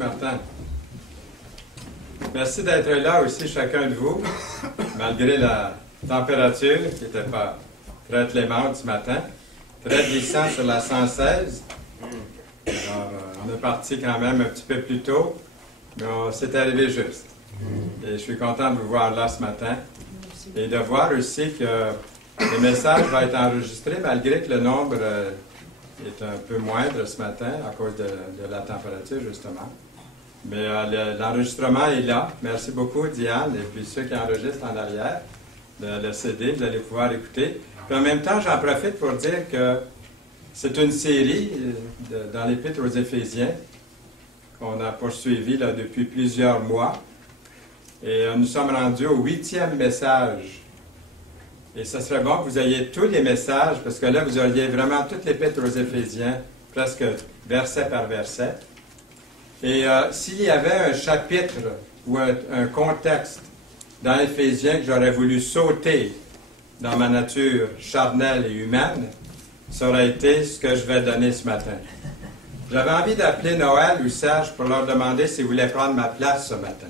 Martin. Merci d'être là aussi, chacun de vous, malgré la température qui n'était pas très clémente ce matin. Très glissant sur la 116. Alors, on est parti quand même un petit peu plus tôt, mais c'est arrivé juste. Et je suis content de vous voir là ce matin. Et de voir aussi que le message va être enregistré, malgré que le nombre est un peu moindre ce matin à cause de la température, justement. Mais l'enregistrement est là. Merci beaucoup, Diane, et puis ceux qui enregistrent en arrière, le CD, vous allez pouvoir écouter. Puis en même temps, j'en profite pour dire que c'est une série dans l'Épître aux Éphésiens qu'on a poursuivi là, depuis plusieurs mois. Et nous sommes rendus au 8e message. Et ce serait bon que vous ayez tous les messages, parce que là, vous auriez vraiment toute l'Épître aux Éphésiens, presque verset par verset. Et s'il y avait un chapitre ou un contexte dans Éphésiens que j'aurais voulu sauter dans ma nature charnelle et humaine, ça aurait été ce que je vais donner ce matin. J'avais envie d'appeler Noël ou Serge pour leur demander s'ils voulaient prendre ma place ce matin.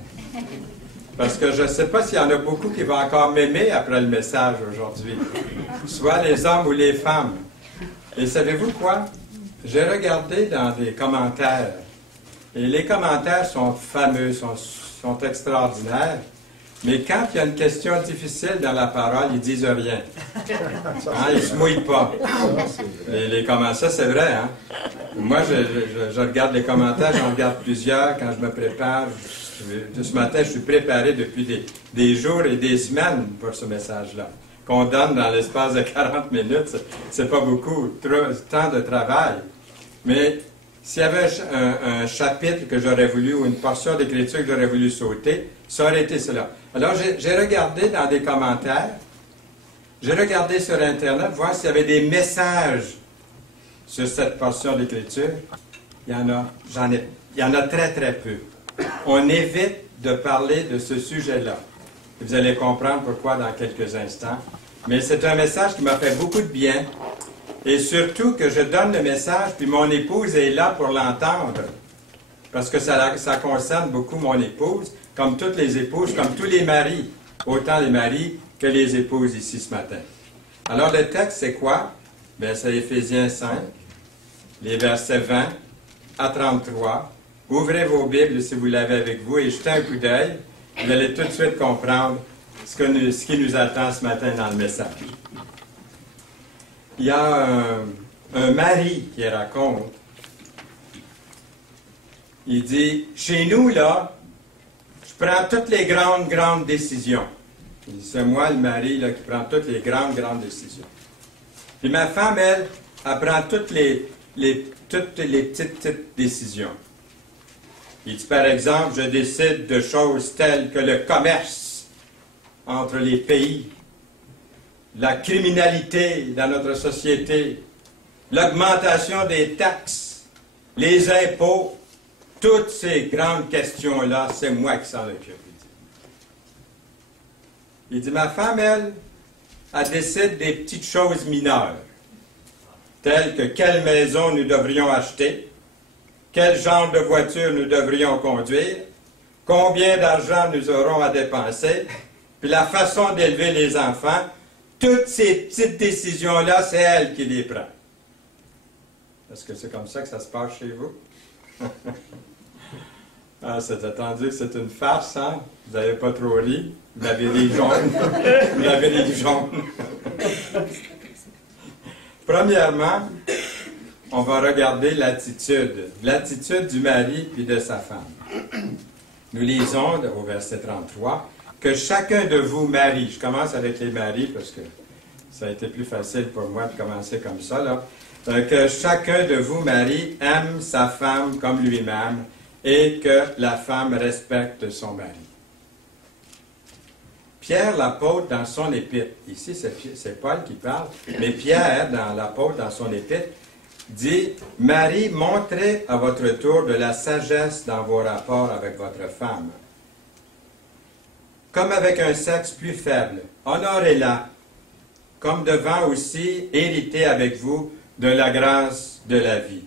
Parce que je ne sais pas s'il y en a beaucoup qui vont encore m'aimer après le message aujourd'hui, soit les hommes ou les femmes. Et savez-vous quoi? J'ai regardé dans des commentaires, et les commentaires sont fameux, sont extraordinaires, mais quand il y a une question difficile dans la parole, ils disent rien. Hein, ils ne se mouillent pas. Les commentaires, ça c'est vrai. Hein? Moi, je regarde les commentaires, j'en regarde plusieurs quand je me prépare. Ce matin, je suis préparé depuis des jours et des semaines pour ce message-là. Qu'on donne dans l'espace de 40 minutes, c'est pas beaucoup, temps de travail. Mais s'il y avait un chapitre que j'aurais voulu, ou une portion d'écriture que j'aurais voulu sauter, ça aurait été cela. Alors, j'ai regardé dans des commentaires, j'ai regardé sur Internet, voir s'il y avait des messages sur cette portion d'écriture. Il y en a très, très peu. On évite de parler de ce sujet-là. Vous allez comprendre pourquoi dans quelques instants. Mais c'est un message qui m'a fait beaucoup de bien. Et surtout que je donne le message, puis mon épouse est là pour l'entendre. Parce que ça concerne beaucoup mon épouse, comme toutes les épouses, comme tous les maris. Autant les maris que les épouses ici ce matin. Alors le texte, c'est quoi? Bien, c'est Éphésiens 5, les versets 20 à 33. Ouvrez vos Bibles si vous l'avez avec vous et jetez un coup d'œil. Vous allez tout de suite comprendre ce qui nous attend ce matin dans le message. Il y a un mari qui raconte, il dit, chez nous, là, je prends toutes les grandes décisions. C'est moi, le mari, là, qui prend toutes les grandes décisions. Puis ma femme, elle prend toutes les petites décisions. Il dit, par exemple, je décide de choses telles que le commerce entre les pays, la criminalité dans notre société, l'augmentation des taxes, les impôts, toutes ces grandes questions-là, c'est moi qui s'en occupe. Il dit, ma femme, elle décide des petites choses mineures, telles que quelle maison nous devrions acheter, quel genre de voiture nous devrions conduire, combien d'argent nous aurons à dépenser, puis la façon d'élever les enfants. Toutes ces petites décisions-là, c'est elle qui les prend. Est-ce que c'est comme ça que ça se passe chez vous? Ah, c'est attendu que c'est une farce, hein? Vous n'avez pas trop ri. Vous avez les jaunes. Vous avez les jaunes. Premièrement, on va regarder l'attitude du mari puis de sa femme. Nous lisons au verset 33 que chacun de vous marie, je commence avec les maris parce que ça a été plus facile pour moi de commencer comme ça, là, que chacun de vous marie aime sa femme comme lui-même et que la femme respecte son mari. Pierre l'apôtre dans son épître, ici c'est Paul qui parle, mais Pierre dans l'apôtre dans son épître dit « Marie, montrez à votre tour de la sagesse dans vos rapports avec votre femme. Comme avec un sexe plus faible, honorez-la, comme devant aussi hériter avec vous de la grâce de la vie.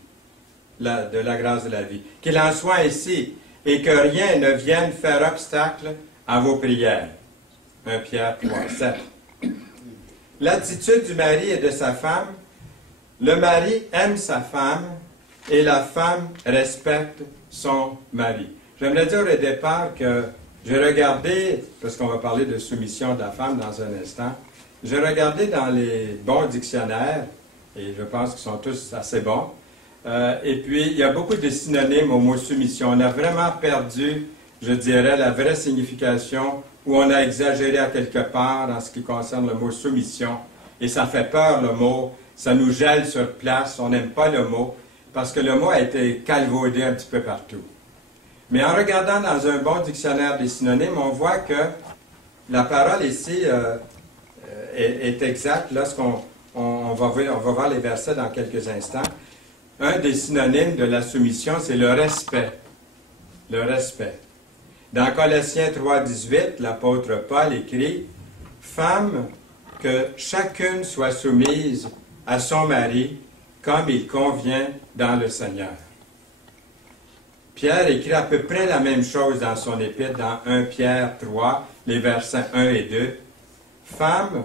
de la grâce de la vie. Qu'il en soit ainsi, et que rien ne vienne faire obstacle à vos prières. 1 Pierre 3, 7. L'attitude du mari et de sa femme. Le mari aime sa femme et la femme respecte son mari. J'aimerais dire au départ que j'ai regardé, parce qu'on va parler de soumission de la femme dans un instant, j'ai regardé dans les bons dictionnaires, et je pense qu'ils sont tous assez bons, et puis il y a beaucoup de synonymes au mot soumission. On a vraiment perdu, je dirais, la vraie signification, ou on a exagéré à quelque part en ce qui concerne le mot soumission, et ça fait peur le mot, ça nous gèle sur place, on n'aime pas le mot, parce que le mot a été calvaudé un petit peu partout. Mais en regardant dans un bon dictionnaire des synonymes, on voit que la parole ici est exacte lorsqu'on va voir les versets dans quelques instants. Un des synonymes de la soumission, c'est le respect. Le respect. Dans Colossiens 3,18, l'apôtre Paul écrit « Femmes, que chacune soit soumise à son mari comme il convient dans le Seigneur. » Pierre écrit à peu près la même chose dans son épître, dans 1 Pierre 3, les versets 1 et 2. « Femmes,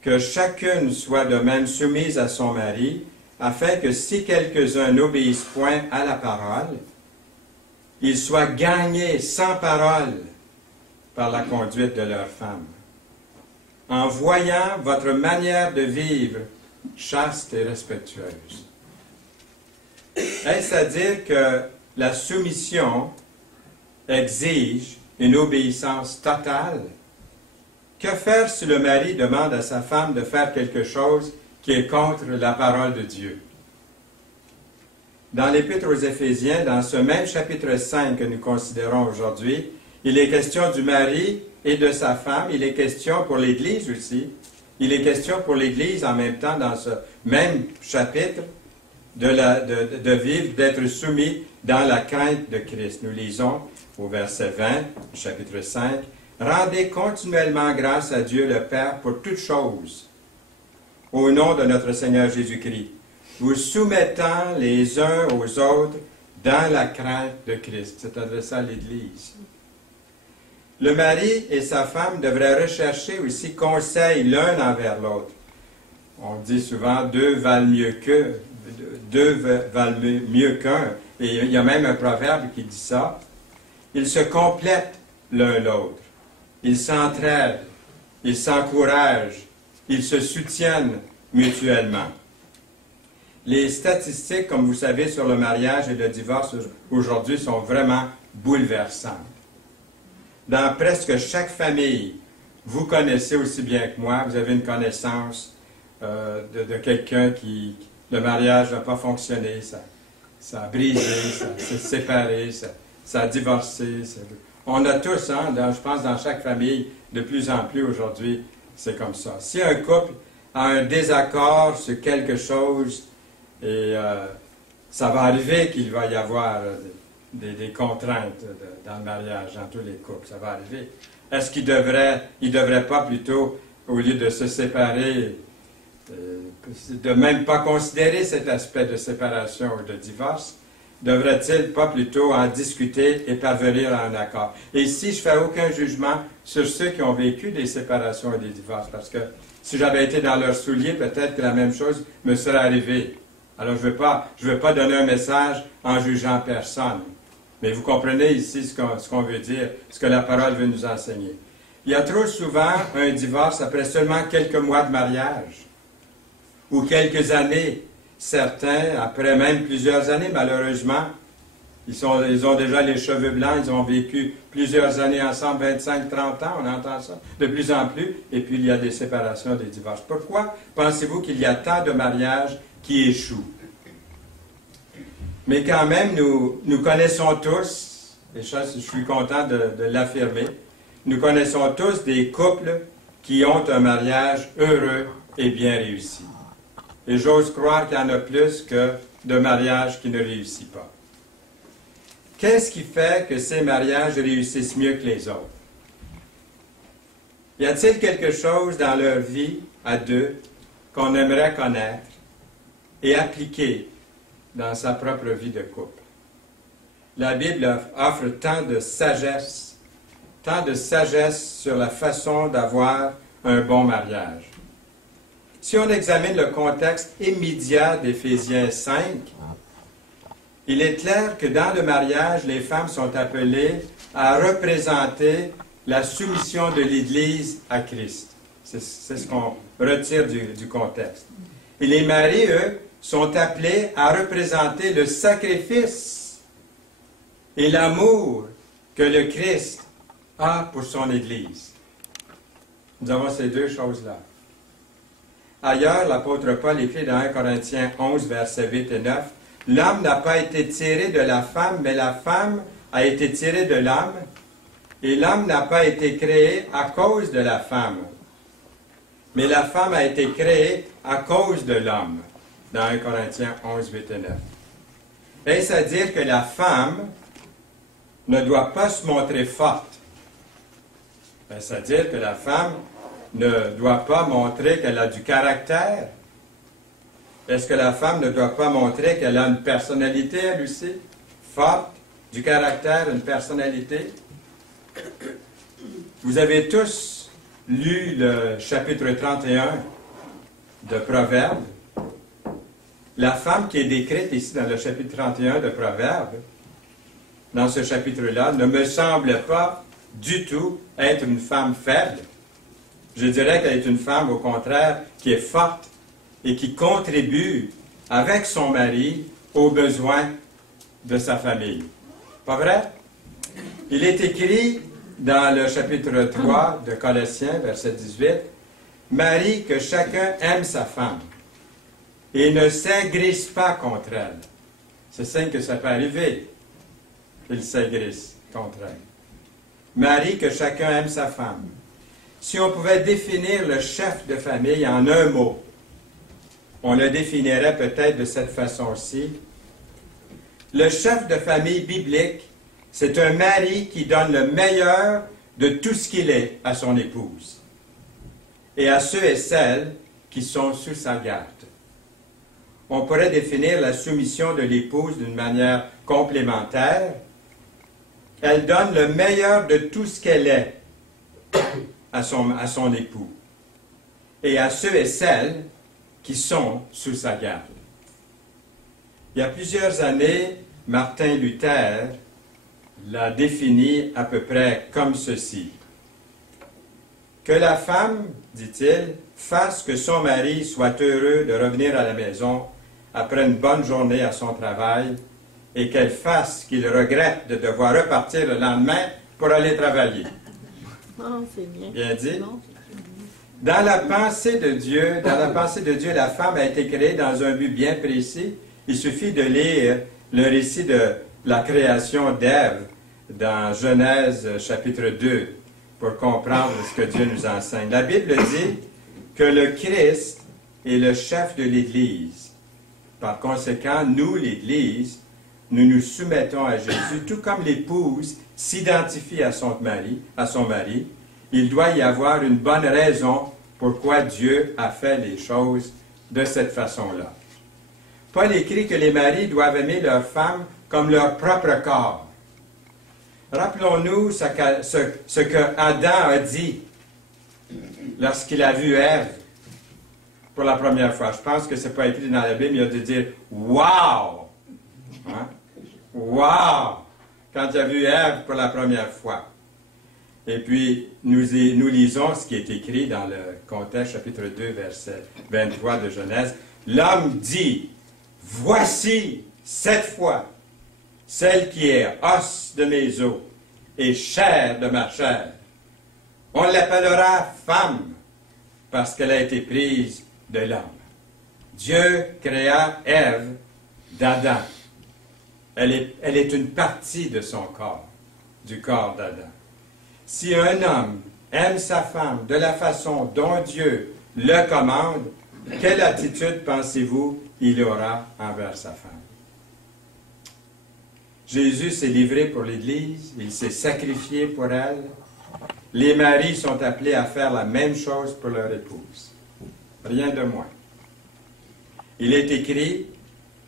que chacune soit de même soumise à son mari, afin que si quelques-uns n'obéissent point à la parole, ils soient gagnés sans parole par la conduite de leur femme, en voyant votre manière de vivre chaste et respectueuse. » Est-ce à dire que la soumission exige une obéissance totale? Que faire si le mari demande à sa femme de faire quelque chose qui est contre la parole de Dieu? Dans l'Épître aux Éphésiens, dans ce même chapitre 5 que nous considérons aujourd'hui, il est question du mari et de sa femme, il est question pour l'Église aussi, il est question pour l'Église en même temps dans ce même chapitre de vivre, d'être soumis dans la crainte de Christ. Nous lisons au verset 20, chapitre 5, « Rendez continuellement grâce à Dieu le Père pour toutes choses, au nom de notre Seigneur Jésus-Christ, vous soumettant les uns aux autres dans la crainte de Christ. » C'est adressé à l'Église. Le mari et sa femme devraient rechercher aussi conseil l'un envers l'autre. On dit souvent deux valent mieux qu'un. Et il y a même un proverbe qui dit ça. Ils se complètent l'un l'autre. Ils s'entraident. Ils s'encouragent. Ils se soutiennent mutuellement. Les statistiques, comme vous savez, sur le mariage et le divorce aujourd'hui sont vraiment bouleversantes. Dans presque chaque famille, vous connaissez aussi bien que moi, vous avez une connaissance de quelqu'un qui, le mariage n'a pas fonctionné, ça a brisé, ça s'est séparé, ça a divorcé. On a tous, hein, je pense dans chaque famille, de plus en plus aujourd'hui, c'est comme ça. Si un couple a un désaccord sur quelque chose, et ça va arriver qu'il va y avoir des contraintes dans le mariage, dans tous les couples, ça va arriver. Est-ce qu'il devrait pas plutôt, au lieu de se séparer, de même pas considérer cet aspect de séparation ou de divorce, devrait-il pas plutôt en discuter et parvenir à un accord? Et ici, je ne fais aucun jugement sur ceux qui ont vécu des séparations et des divorces, parce que si j'avais été dans leurs souliers, peut-être que la même chose me serait arrivée. Alors, je ne veux pas donner un message en jugeant personne. Mais vous comprenez ici ce qu'on veut dire, ce que la parole veut nous enseigner. Il y a trop souvent un divorce après seulement quelques mois de mariage, ou quelques années. Certains, après même plusieurs années, malheureusement, ils ont déjà les cheveux blancs, ils ont vécu plusieurs années ensemble, 25, 30 ans, on entend ça, de plus en plus, et puis il y a des séparations, des divorces. Pourquoi pensez-vous qu'il y a tant de mariages qui échouent? Mais quand même, nous connaissons tous, et je suis content de l'affirmer, nous connaissons tous des couples qui ont un mariage heureux et bien réussi. Et j'ose croire qu'il y en a plus que de mariages qui ne réussissent pas. Qu'est-ce qui fait que ces mariages réussissent mieux que les autres? Y a-t-il quelque chose dans leur vie à deux qu'on aimerait connaître et appliquer dans sa propre vie de couple. La Bible offre tant de sagesse sur la façon d'avoir un bon mariage. Si on examine le contexte immédiat d'Éphésiens 5, il est clair que dans le mariage, les femmes sont appelées à représenter la soumission de l'Église à Christ. C'est ce qu'on retire du contexte. Et les maris, eux, sont appelés à représenter le sacrifice et l'amour que le Christ a pour son Église. Nous avons ces deux choses-là. Ailleurs, l'apôtre Paul écrit dans 1 Corinthiens 11, versets 8 et 9, « L'homme n'a pas été tiré de la femme, mais la femme a été tirée de l'homme, et l'homme n'a pas été créé à cause de la femme, mais la femme a été créée à cause de l'homme. » Dans 1 Corinthiens 11, 8 et 9. Est-ce à dire que la femme ne doit pas se montrer forte? Est-ce à dire que la femme ne doit pas montrer qu'elle a du caractère? Est-ce que la femme ne doit pas montrer qu'elle a une personnalité, elle aussi, forte, du caractère, une personnalité? Vous avez tous lu le chapitre 31 de Proverbes. La femme qui est décrite ici dans le chapitre 31 de Proverbes, dans ce chapitre-là, ne me semble pas du tout être une femme faible. Je dirais qu'elle est une femme, au contraire, qui est forte et qui contribue avec son mari aux besoins de sa famille. Pas vrai? Il est écrit dans le chapitre 3 de Colossiens, verset 18, « Marie, que chacun aime sa femme et ne s'aigrisse pas contre elle. » C'est signe que ça peut arriver qu'il s'aigrisse contre elle. Marie, que chacun aime sa femme. Si on pouvait définir le chef de famille en un mot, on le définirait peut-être de cette façon-ci. Le chef de famille biblique, c'est un mari qui donne le meilleur de tout ce qu'il est à son épouse et à ceux et celles qui sont sous sa garde. On pourrait définir la soumission de l'épouse d'une manière complémentaire. Elle donne le meilleur de tout ce qu'elle est à son époux et à ceux et celles qui sont sous sa garde. Il y a plusieurs années, Martin Luther l'a défini à peu près comme ceci. Que la femme, dit-il, fasse que son mari soit heureux de revenir à la maison après une bonne journée à son travail et qu'elle fasse qu'il regrette de devoir repartir le lendemain pour aller travailler. Oh, c'est bien. Bien dit? Dans la pensée de Dieu, la femme a été créée dans un but bien précis. Il suffit de lire le récit de la création d'Ève dans Genèse chapitre 2 pour comprendre ce que Dieu nous enseigne. La Bible dit que le Christ est le chef de l'Église. Par conséquent, nous, l'Église, nous nous soumettons à Jésus, tout comme l'épouse s'identifie à son mari, il doit y avoir une bonne raison pourquoi Dieu a fait les choses de cette façon-là. Paul écrit que les maris doivent aimer leurs femmes comme leur propre corps. Rappelons-nous ce que Adam a dit lorsqu'il a vu Ève pour la première fois. Je pense que ce n'est pas écrit dans la Bible, il a dû dire « Wow! Hein? Wow! » quand il a vu Ève pour la première fois. Et puis, nous lisons ce qui est écrit dans le contexte, chapitre 2, verset 23 de Genèse. L'homme dit, « Voici, cette fois, celle qui est os de mes os et chair de ma chair. On l'appellera femme, parce qu'elle a été prise de l'homme. » Dieu créa Ève d'Adam. Elle est une partie de son corps, du corps d'Adam. Si un homme aime sa femme de la façon dont Dieu le commande, quelle attitude pensez-vous il aura envers sa femme? Jésus s'est livré pour l'Église, il s'est sacrifié pour elle. Les maris sont appelés à faire la même chose pour leur épouse. Rien de moins. Il est écrit,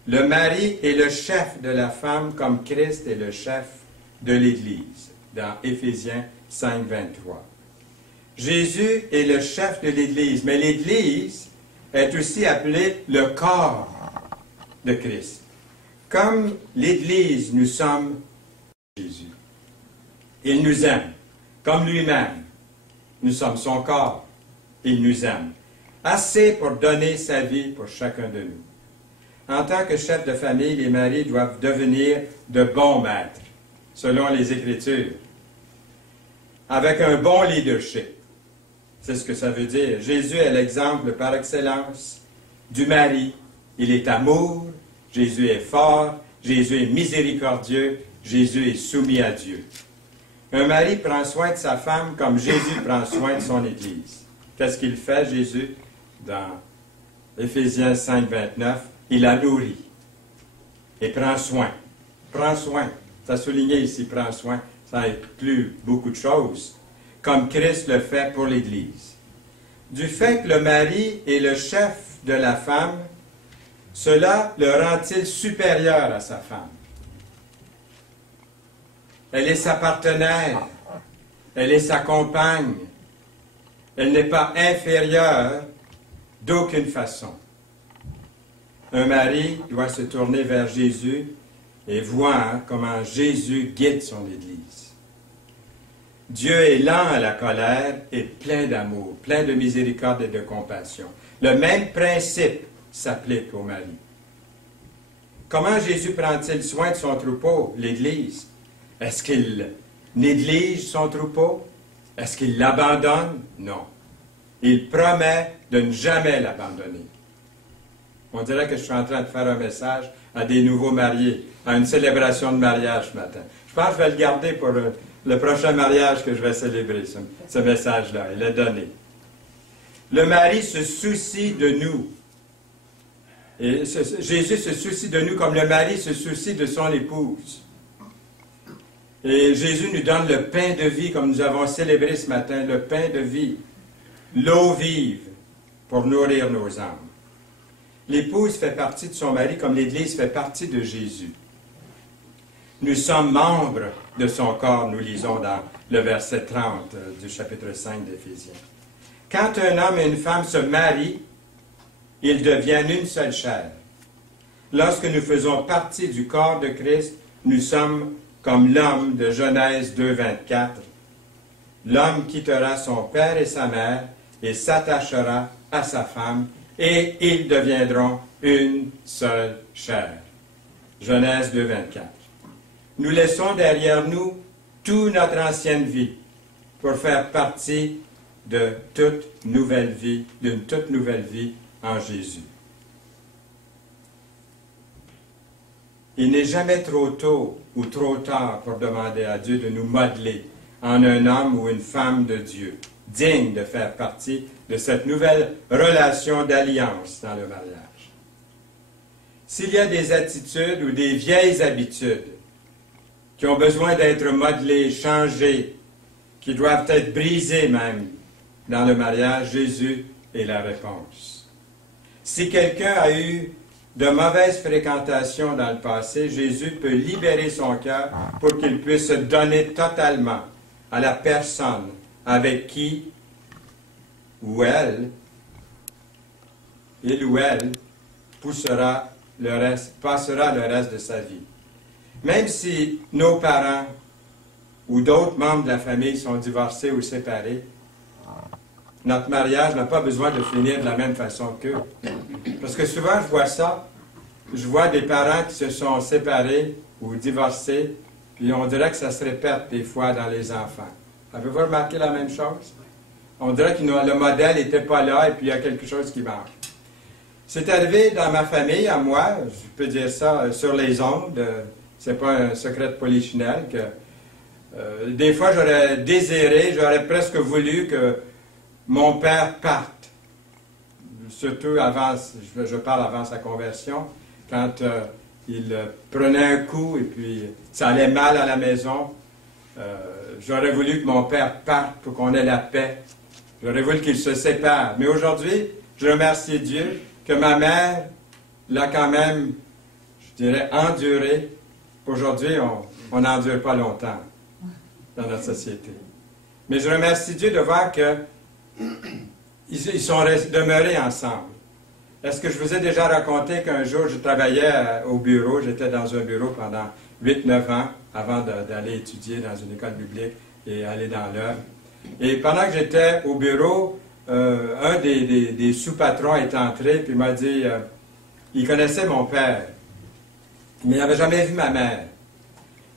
le mari est le chef de la femme comme Christ est le chef de l'Église, dans Éphésiens 5, 23. Jésus est le chef de l'Église, mais l'Église est aussi appelée le corps de Christ. Comme l'Église, nous sommes Jésus. Il nous aime, comme lui-même. Nous sommes son corps. Il nous aime. Assez pour donner sa vie pour chacun de nous. En tant que chef de famille, les maris doivent devenir de bons maîtres, selon les Écritures, avec un bon leadership. C'est ce que ça veut dire. Jésus est l'exemple par excellence du mari. Il est amour, Jésus est fort, Jésus est miséricordieux, Jésus est soumis à Dieu. Un mari prend soin de sa femme comme Jésus prend soin de son Église. Qu'est-ce qu'il fait, Jésus? Dans Éphésiens 5, 29, il la nourrit et prend soin. Prend soin. Ça souligné ici, prend soin. Ça inclut beaucoup de choses, comme Christ le fait pour l'Église. Du fait que le mari est le chef de la femme, cela le rend-il supérieur à sa femme. Elle est sa partenaire, elle est sa compagne, elle n'est pas inférieure d'aucune façon. Un mari doit se tourner vers Jésus et voir comment Jésus guide son Église. Dieu est lent à la colère et plein d'amour, plein de miséricorde et de compassion. Le même principe s'applique au mari. Comment Jésus prend-il soin de son troupeau, l'Église? Est-ce qu'il néglige son troupeau? Est-ce qu'il l'abandonne? Non. Il promet de ne jamais l'abandonner. On dirait que je suis en train de faire un message à des nouveaux mariés, à une célébration de mariage ce matin. Je pense que je vais le garder pour le prochain mariage que je vais célébrer, ce message-là. Il est donné. Le mari se soucie de nous. Et Jésus se soucie de nous comme le mari se soucie de son épouse. Et Jésus nous donne le pain de vie, comme nous avons célébré ce matin, le pain de vie, l'eau vive pour nourrir nos âmes. L'épouse fait partie de son mari comme l'Église fait partie de Jésus. Nous sommes membres de son corps, nous lisons dans le verset 30 du chapitre 5 d'Éphésiens. Quand un homme et une femme se marient, ils deviennent une seule chair. Lorsque nous faisons partie du corps de Christ, nous sommes comme l'homme de Genèse 2, 24. L'homme quittera son père et sa mère et s'attachera à sa femme, et ils deviendront une seule chair. Genèse 2, 24. Nous laissons derrière nous toute notre ancienne vie pour faire partie de toute nouvelle vie, d'une toute nouvelle vie en Jésus. Il n'est jamais trop tôt ou trop tard pour demander à Dieu de nous modeler en un homme ou une femme de Dieu, digne de faire partie de cette nouvelle relation d'alliance dans le mariage. S'il y a des attitudes ou des vieilles habitudes qui ont besoin d'être modelées, changées, qui doivent être brisées même dans le mariage, Jésus est la réponse. Si quelqu'un a eu de mauvaises fréquentations dans le passé, Jésus peut libérer son cœur pour qu'il puisse se donner totalement à la personne avec qui ou elle, il ou elle, passera le reste de sa vie. Même si nos parents ou d'autres membres de la famille sont divorcés ou séparés, notre mariage n'a pas besoin de finir de la même façon qu'eux. Parce que souvent, je vois ça. Je vois des parents qui se sont séparés ou divorcés, puis on dirait que ça se répète des fois dans les enfants. Avez-vous remarqué la même chose? On dirait que le modèle n'était pas là et puis il y a quelque chose qui manque. C'est arrivé dans ma famille, à moi, je peux dire ça sur les ondes, c'est pas un secret de polichinelle, que des fois j'aurais presque voulu que mon père parte. Surtout avant, je parle avant sa conversion, quand il prenait un coup et puis ça allait mal à la maison. J'aurais voulu que mon père parte pour qu'on ait la paix. J'aurais voulu qu'il se sépare. Mais aujourd'hui, je remercie Dieu que ma mère l'a quand même je dirais, endurer. Aujourd'hui, on n'endure pas longtemps dans notre société. Mais je remercie Dieu de voir qu'ils sont demeurés ensemble. Est-ce que je vous ai déjà raconté qu'un jour, je travaillais au bureau, j'étais dans un bureau pendant 8-9 ans avant d'aller étudier dans une école biblique et aller dans l'œuvre. Et pendant que j'étais au bureau, un des sous-patrons est entré et m'a dit, il connaissait mon père, mais il n'avait jamais vu ma mère.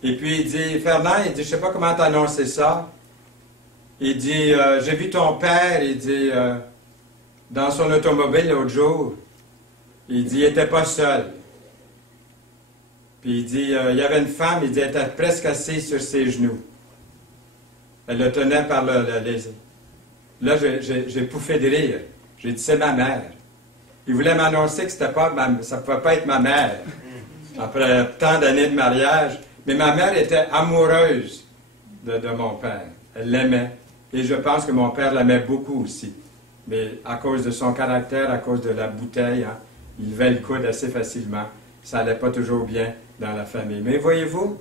Et puis il dit, Fernand, il dit, je ne sais pas comment t'annoncer ça. Il dit, j'ai vu ton père, il dit, dans son automobile l'autre jour. Il dit, il n'était pas seul. Puis il dit, il y avait une femme, il dit, elle était presque assise sur ses genoux. Elle le tenait par les... Là, j'ai pouffé de rire. J'ai dit, c'est ma mère. Il voulait m'annoncer que ça ne pouvait pas être ma mère. Après tant d'années de mariage. Mais ma mère était amoureuse de mon père. Elle l'aimait. Et je pense que mon père l'aimait beaucoup aussi. Mais à cause de son caractère, à cause de la bouteille, hein, il levait le coude assez facilement. Ça n'allait pas toujours bien dans la famille. Mais voyez-vous,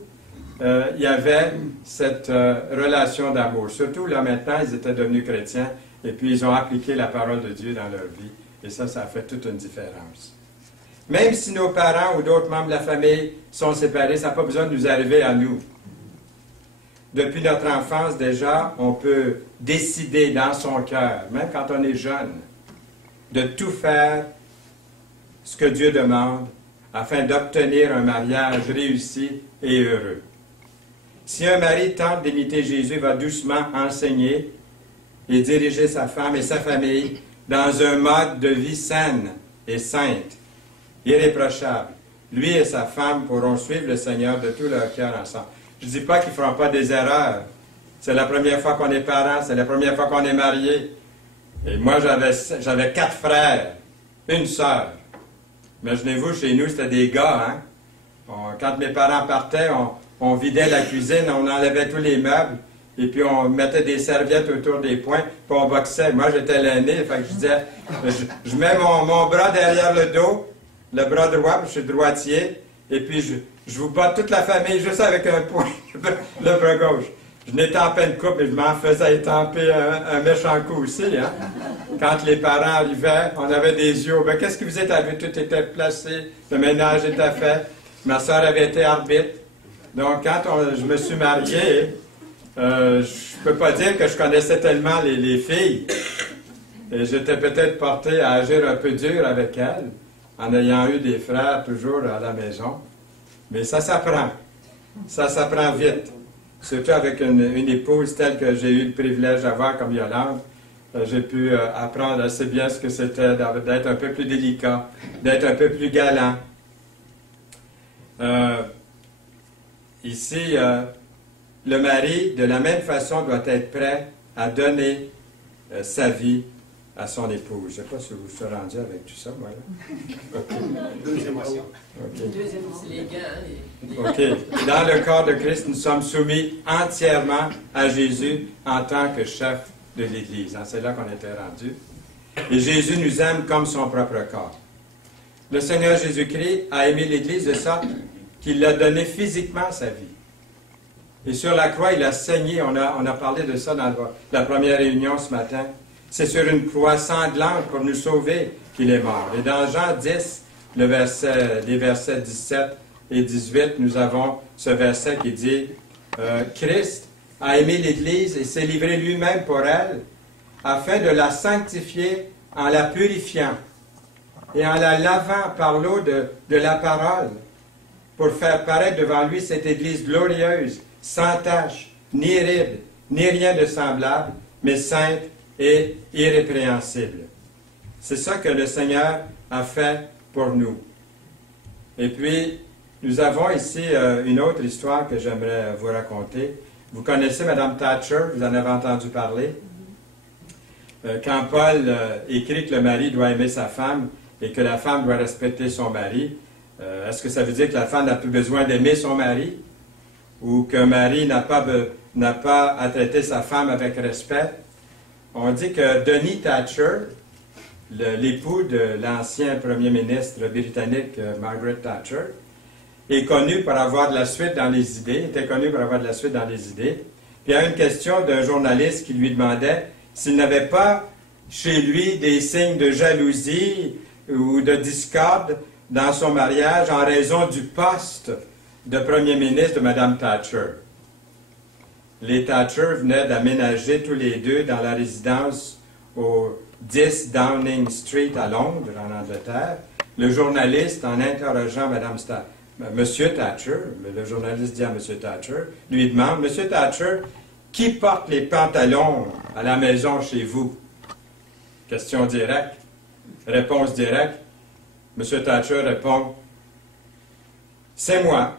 il y avait cette relation d'amour. Surtout là maintenant, ils étaient devenus chrétiens et puis ils ont appliqué la parole de Dieu dans leur vie. Et ça a fait toute une différence. Même si nos parents ou d'autres membres de la famille sont séparés, ça n'a pas besoin de nous arriver à nous. Depuis notre enfance, déjà, on peut décider dans son cœur, même quand on est jeune, de tout faire ce que Dieu demande afin d'obtenir un mariage réussi et heureux. Si un mari tente d'imiter Jésus, il va doucement enseigner et diriger sa femme et sa famille dans un mode de vie saine et sainte, irréprochable. Lui et sa femme pourront suivre le Seigneur de tout leur cœur ensemble. Je ne dis pas qu'ils ne feront pas des erreurs. C'est la première fois qu'on est parents, c'est la première fois qu'on est mariés. Et moi, j'avais 4 frères, une sœur. Imaginez-vous, chez nous, c'était des gars. Hein? Quand mes parents partaient, on vidait la cuisine, on enlevait tous les meubles, et puis on mettait des serviettes autour des poings, puis on boxait. Moi, j'étais l'aîné, fait que je disais, je mets mon bras derrière le dos, le bras droit, je suis droitier, et puis je vous bats toute la famille juste avec un poing, le bras gauche. Je n'étampais une coupe, mais je m'en faisais étamper un méchant coup aussi. Hein? Quand les parents arrivaient, on avait des yeux. Ben, qu'est-ce que vous êtes arrivé? Tout était placé, le ménage était fait. Ma soeur avait été arbitre. Donc, quand je me suis marié, je ne peux pas dire que je connaissais tellement les filles. Et j'étais peut-être porté à agir un peu dur avec elles, en ayant eu des frères toujours à la maison. Mais ça s'apprend. Ça s'apprend vite. Surtout avec une épouse telle que j'ai eu le privilège d'avoir comme Yolande. J'ai pu apprendre assez bien ce que c'était d'être un peu plus délicat, d'être un peu plus galant. Ici, le mari, de la même façon, doit être prêt à donner sa vie à son épouse. Je ne sais pas si vous vous êtes rendu avec tout ça, moi. Deux émotions. Okay. Deuxième, c'est les gants. OK. Dans le corps de Christ, nous sommes soumis entièrement à Jésus en tant que chef de l'Église. Hein, c'est là qu'on était rendu. Et Jésus nous aime comme son propre corps. Le Seigneur Jésus-Christ a aimé l'Église de sorte qu'il a donné physiquement sa vie. Et sur la croix, il a saigné. On a parlé de ça dans la première réunion ce matin. C'est sur une croix sanglante pour nous sauver qu'il est mort. Et dans Jean 10, les versets 17 et 18, nous avons ce verset qui dit Christ a aimé l'Église et s'est livré lui-même pour elle, afin de la sanctifier en la purifiant et en la lavant par l'eau de la parole, pour faire paraître devant lui cette Église glorieuse, sans tache, ni ride, ni rien de semblable, mais sainte et irrépréhensible. C'est ça que le Seigneur a fait pour nous. Et puis, nous avons ici une autre histoire que j'aimerais vous raconter. Vous connaissez Mme Thatcher, vous en avez entendu parler. Quand Paul écrit que le mari doit aimer sa femme et que la femme doit respecter son mari, est-ce que ça veut dire que la femme n'a plus besoin d'aimer son mari? Ou qu'un mari n'a pas à traiter sa femme avec respect? On dit que Denis Thatcher, l'époux de l'ancien premier ministre britannique Margaret Thatcher, est connu pour avoir de la suite dans les idées, était connu pour avoir de la suite dans les idées. Puis il y a une question d'un journaliste qui lui demandait s'il n'avait pas chez lui des signes de jalousie ou de discorde dans son mariage en raison du poste de premier ministre de Mme Thatcher. Les Thatcher venaient d'aménager tous les deux dans la résidence au 10 Downing Street à Londres, en Angleterre. Le journaliste, en interrogeant M. Thatcher, le journaliste dit à M. Thatcher, lui demande, M. Thatcher, qui porte les pantalons à la maison chez vous? Question directe. Réponse directe. M. Thatcher répond, c'est moi.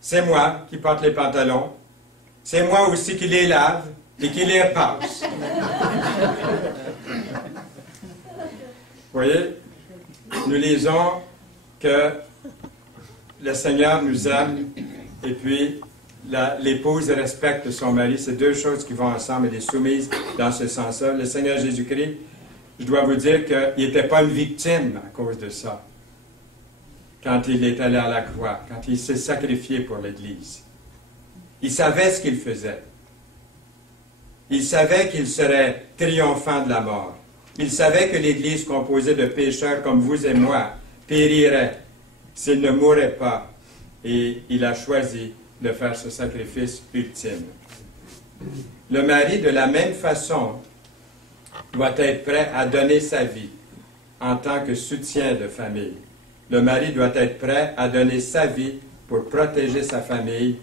C'est moi qui porte les pantalons. C'est moi aussi qui les lave et qui les repasse. Vous voyez, nous lisons que le Seigneur nous aime et puis l'épouse respecte son mari. C'est deux choses qui vont ensemble. Elle est soumise dans ce sens-là. Le Seigneur Jésus-Christ, je dois vous dire qu'il n'était pas une victime à cause de ça. Quand il est allé à la croix, quand il s'est sacrifié pour l'Église. Il savait ce qu'il faisait. Il savait qu'il serait triomphant de la mort. Il savait que l'Église composée de pécheurs comme vous et moi périrait s'il ne mourait pas. Et il a choisi de faire ce sacrifice ultime. Le mari, de la même façon, doit être prêt à donner sa vie en tant que soutien de famille. Le mari doit être prêt à donner sa vie pour protéger sa famille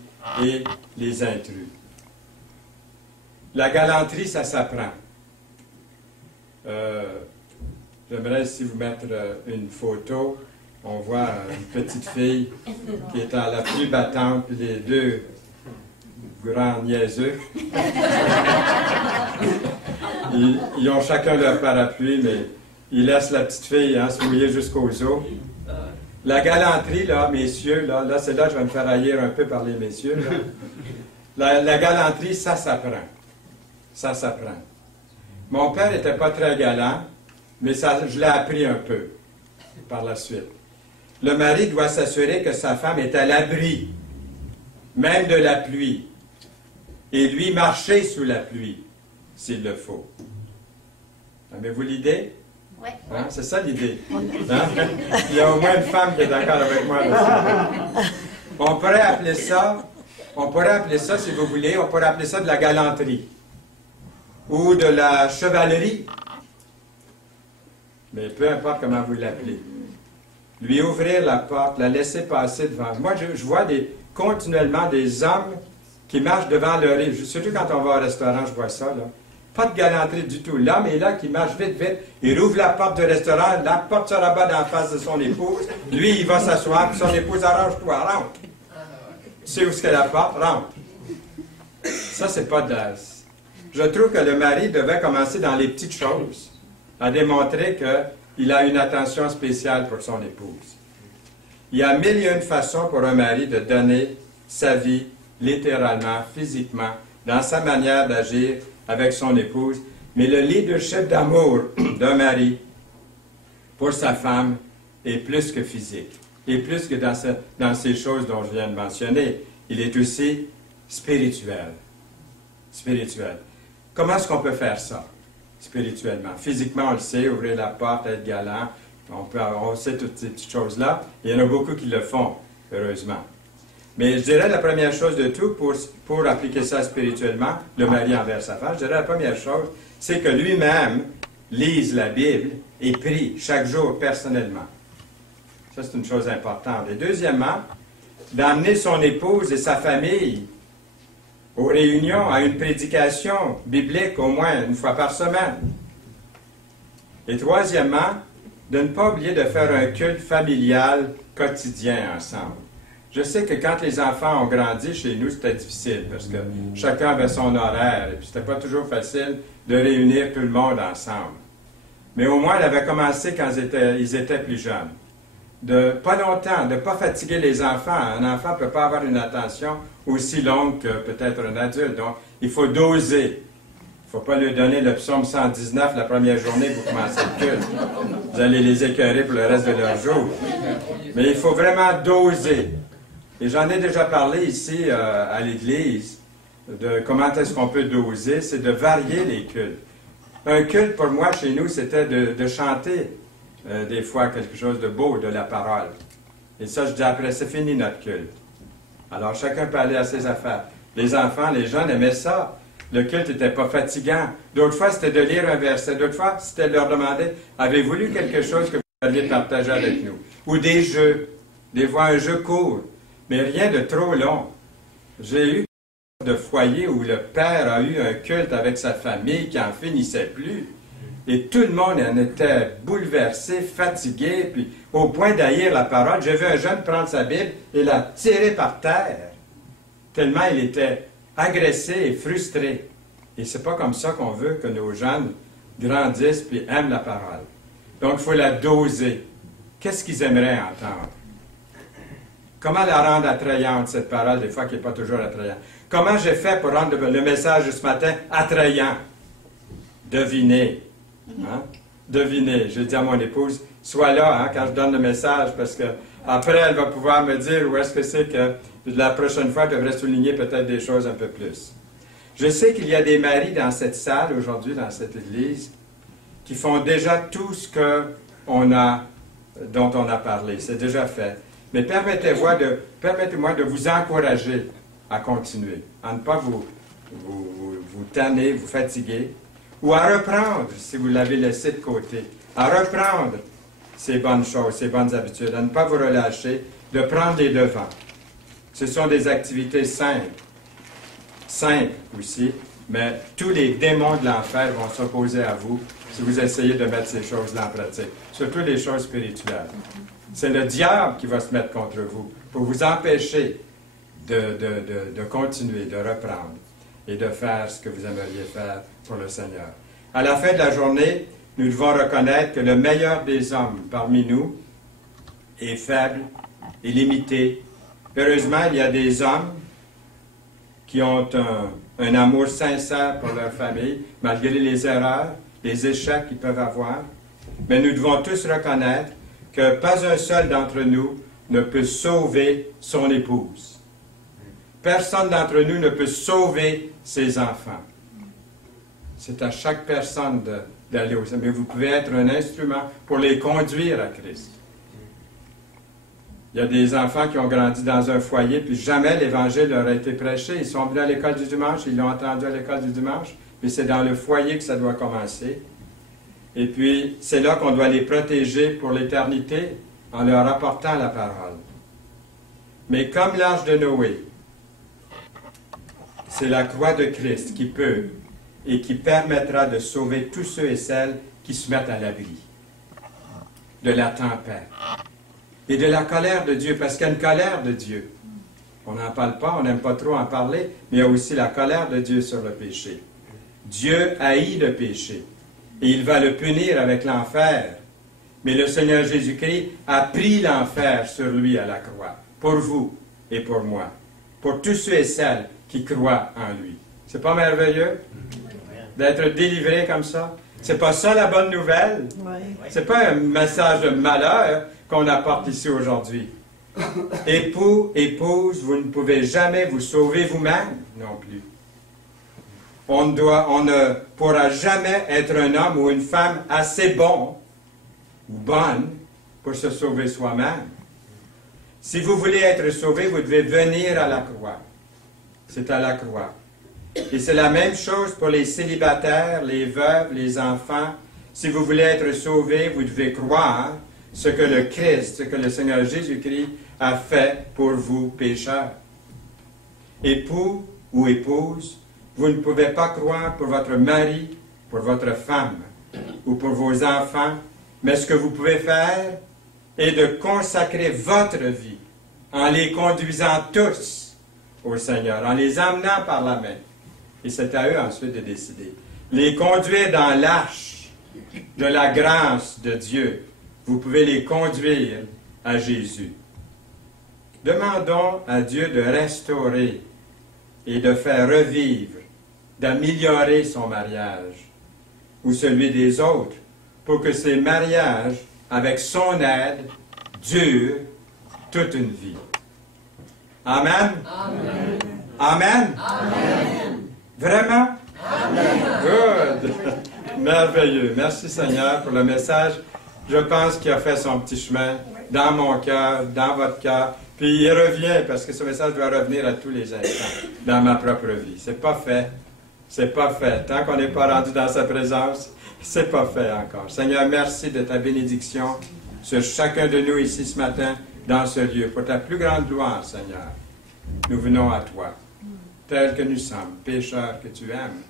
et les intrus. La galanterie, ça s'apprend. J'aimerais ici vous mettre une photo. On voit une petite fille qui est à la plus battante, puis les deux grands niaiseux. Ils ont chacun leur parapluie, mais ils laissent la petite fille se mouiller jusqu'aux os. La galanterie, là, messieurs, là c'est là que je vais me faire haïr un peu par les messieurs. Là. La galanterie, ça s'apprend. Ça s'apprend. Mon père n'était pas très galant, mais je l'ai appris un peu par la suite. Le mari doit s'assurer que sa femme est à l'abri, même de la pluie, et lui marcher sous la pluie, s'il le faut. Avez-vous l'idée? Oui. Hein? C'est ça l'idée. Hein? Il y a au moins une femme qui est d'accord avec moi là-dessus. On pourrait appeler ça, si vous voulez, on pourrait appeler ça de la galanterie ou de la chevalerie. Mais peu importe comment vous l'appelez. Lui ouvrir la porte, la laisser passer devant. Moi, je vois continuellement des hommes qui marchent devant leur... Surtout quand on va au restaurant, je vois ça, là. Pas de galanterie du tout. L'homme est là qui marche vite, vite. Il ouvre la porte du restaurant, la porte se rabat dans la face de son épouse. Lui, il va s'asseoir, puis son épouse, arrange-toi, rentre. Tu sais où est-ce que la porte? Rentre. Ça, c'est pas de la... Je trouve que le mari devait commencer dans les petites choses, à démontrer qu'il a une attention spéciale pour son épouse. Il y a mille et une façons pour un mari de donner sa vie, littéralement, physiquement, dans sa manière d'agir avec son épouse, mais le leadership d'amour d'un mari pour sa femme est plus que physique, et plus que dans ces choses dont je viens de mentionner. Il est aussi spirituel. Spirituel. Comment est-ce qu'on peut faire ça, spirituellement? Physiquement, on le sait, ouvrir la porte, être galant, on sait toutes ces petites choses-là. Il y en a beaucoup qui le font, heureusement. Mais je dirais la première chose de tout, pour appliquer ça spirituellement, le mari envers sa femme, je dirais la première chose, c'est que lui-même lise la Bible et prie chaque jour personnellement. Ça, c'est une chose importante. Et deuxièmement, d'amener son épouse et sa famille aux réunions à une prédication biblique au moins une fois par semaine. Et troisièmement, de ne pas oublier de faire un culte familial quotidien ensemble. Je sais que quand les enfants ont grandi chez nous, c'était difficile parce que chacun avait son horaire et puis c'était pas toujours facile de réunir tout le monde ensemble. Mais au moins, elle avait commencé quand ils étaient plus jeunes. Pas longtemps, de ne pas fatiguer les enfants. Un enfant ne peut pas avoir une attention aussi longue que peut-être un adulte. Donc, il faut doser. Il ne faut pas lui donner le psaume 119 la première journée que vous commencez le culte. Vous allez les écœurer pour le reste de leur jour. Mais il faut vraiment doser. Et j'en ai déjà parlé ici à l'Église, de comment est-ce qu'on peut doser, c'est de varier les cultes. Un culte, pour moi, chez nous, c'était de chanter des fois quelque chose de beau, de la parole. Et ça, je dis après, c'est fini notre culte. Alors, chacun peut aller à ses affaires. Les enfants, les jeunes aimaient ça. Le culte n'était pas fatigant. D'autres fois, c'était de lire un verset. D'autres fois, c'était de leur demander, avez-vous lu quelque chose que vous alliez partager avec nous? Ou des jeux. Des fois, un jeu court. Mais rien de trop long. J'ai eu de foyer où le père a eu un culte avec sa famille qui n'en finissait plus. Et tout le monde en était bouleversé, fatigué, puis au point d'haïr la parole. J'ai vu un jeune prendre sa Bible et la tirer par terre, tellement il était agressé et frustré. Et c'est pas comme ça qu'on veut que nos jeunes grandissent puis aiment la parole. Donc, il faut la doser. Qu'est-ce qu'ils aimeraient entendre? Comment la rendre attrayante, cette parole, des fois, qui n'est pas toujours attrayante? Comment j'ai fait pour rendre le message de ce matin attrayant? Devinez. Hein? Devinez. J'ai dit à mon épouse, sois là hein, quand je donne le message, parce que après, elle va pouvoir me dire où est-ce que c'est que la prochaine fois, je devrais souligner peut-être des choses un peu plus. Je sais qu'il y a des maris dans cette salle aujourd'hui, dans cette église, qui font déjà tout ce dont on a parlé. C'est déjà fait. Mais permettez-moi de vous encourager à continuer, à ne pas vous tanner, vous fatiguer, ou à reprendre, si vous l'avez laissé de côté, à reprendre ces bonnes choses, ces bonnes habitudes, à ne pas vous relâcher, de prendre les devants. Ce sont des activités simples aussi, mais tous les démons de l'enfer vont s'opposer à vous si vous essayez de mettre ces choses-là en pratique, surtout les choses spirituelles. C'est le diable qui va se mettre contre vous pour vous empêcher de continuer, de reprendre et de faire ce que vous aimeriez faire pour le Seigneur. À la fin de la journée, nous devons reconnaître que le meilleur des hommes parmi nous est faible et limité. Heureusement, il y a des hommes qui ont un amour sincère pour leur famille, malgré les erreurs, les échecs qu'ils peuvent avoir. Mais nous devons tous reconnaître que pas un seul d'entre nous ne peut sauver son épouse. Personne d'entre nous ne peut sauver ses enfants. C'est à chaque personne d'aller au Seigneur. Mais vous pouvez être un instrument pour les conduire à Christ. Il y a des enfants qui ont grandi dans un foyer, puis jamais l'Évangile leur a été prêché. Ils sont venus à l'école du dimanche, ils l'ont entendu à l'école du dimanche, mais c'est dans le foyer que ça doit commencer. Et puis, c'est là qu'on doit les protéger pour l'éternité en leur apportant la parole. Mais comme l'Arche de Noé, c'est la croix de Christ qui peut et qui permettra de sauver tous ceux et celles qui se mettent à l'abri de la tempête et de la colère de Dieu, parce qu'il y a une colère de Dieu. On n'en parle pas, on n'aime pas trop en parler, mais il y a aussi la colère de Dieu sur le péché. Dieu haït le péché. Et il va le punir avec l'enfer. Mais le Seigneur Jésus-Christ a pris l'enfer sur lui à la croix, pour vous et pour moi, pour tous ceux et celles qui croient en lui. C'est pas merveilleux d'être délivré comme ça? C'est pas ça la bonne nouvelle? C'est pas un message de malheur qu'on apporte ici aujourd'hui. Époux, épouse, vous ne pouvez jamais vous sauver vous-même non plus. On ne pourra jamais être un homme ou une femme assez bon ou bonne pour se sauver soi-même. Si vous voulez être sauvé, vous devez venir à la croix. C'est à la croix. Et c'est la même chose pour les célibataires, les veuves, les enfants. Si vous voulez être sauvé, vous devez croire ce que le Christ, ce que le Seigneur Jésus-Christ a fait pour vous, pécheurs. Époux ou épouse, vous ne pouvez pas croire pour votre mari, pour votre femme ou pour vos enfants, mais ce que vous pouvez faire est de consacrer votre vie en les conduisant tous au Seigneur, en les emmenant par la main. Et c'est à eux ensuite de décider. Les conduire dans l'arche de la grâce de Dieu. Vous pouvez les conduire à Jésus. Demandons à Dieu de restaurer et de faire revivre, d'améliorer son mariage ou celui des autres pour que ces mariages, avec son aide, durent toute une vie. Amen? Amen. Amen? Amen. Vraiment? Amen. Good! Merveilleux. Merci Seigneur pour le message. Je pense qu'il a fait son petit chemin dans mon cœur, dans votre cœur. Puis il revient, parce que ce message doit revenir à tous les instants dans ma propre vie. C'est pas fait. C'est pas fait. Tant qu'on n'est pas rendu dans sa présence, c'est pas fait encore. Seigneur, merci de ta bénédiction sur chacun de nous ici ce matin, dans ce lieu. Pour ta plus grande gloire, Seigneur, nous venons à toi, tels que nous sommes, pécheurs que tu aimes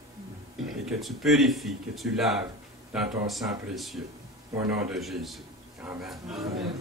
et que tu purifies, que tu laves dans ton sang précieux. Au nom de Jésus. Amen. Amen.